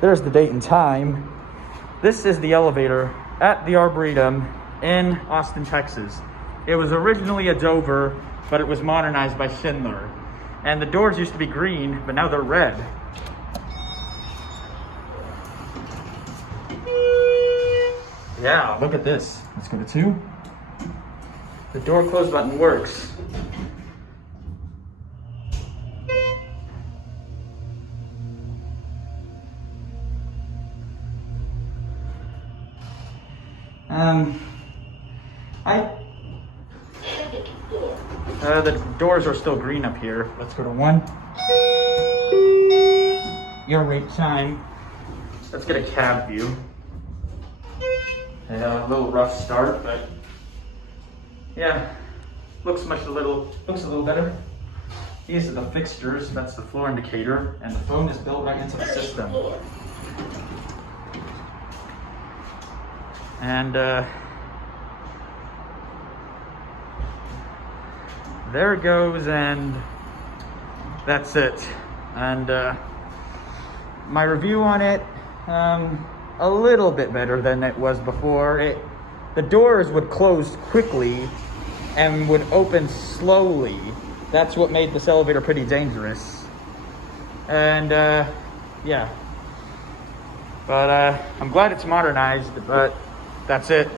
there's the date and time. This is the elevator at the Arboretum in Austin, Texas. It was originally a Dover, but it was modernized by Schindler. And the doors used to be green, but now they're red. Yeah, look at this. Let's go to 2. The door close button works. The doors are still green up here. Let's go to 1. Your wait time. Let's get a cab view. A little rough start, but yeah, looks a little better. These are the fixtures. That's the floor indicator, and the phone is built right into the system. And there it goes, and that's it. And my review on it, a little bit better than it was before. The doors would close quickly and would open slowly. That's what made this elevator pretty dangerous. And yeah, but I'm glad it's modernized, but that's it.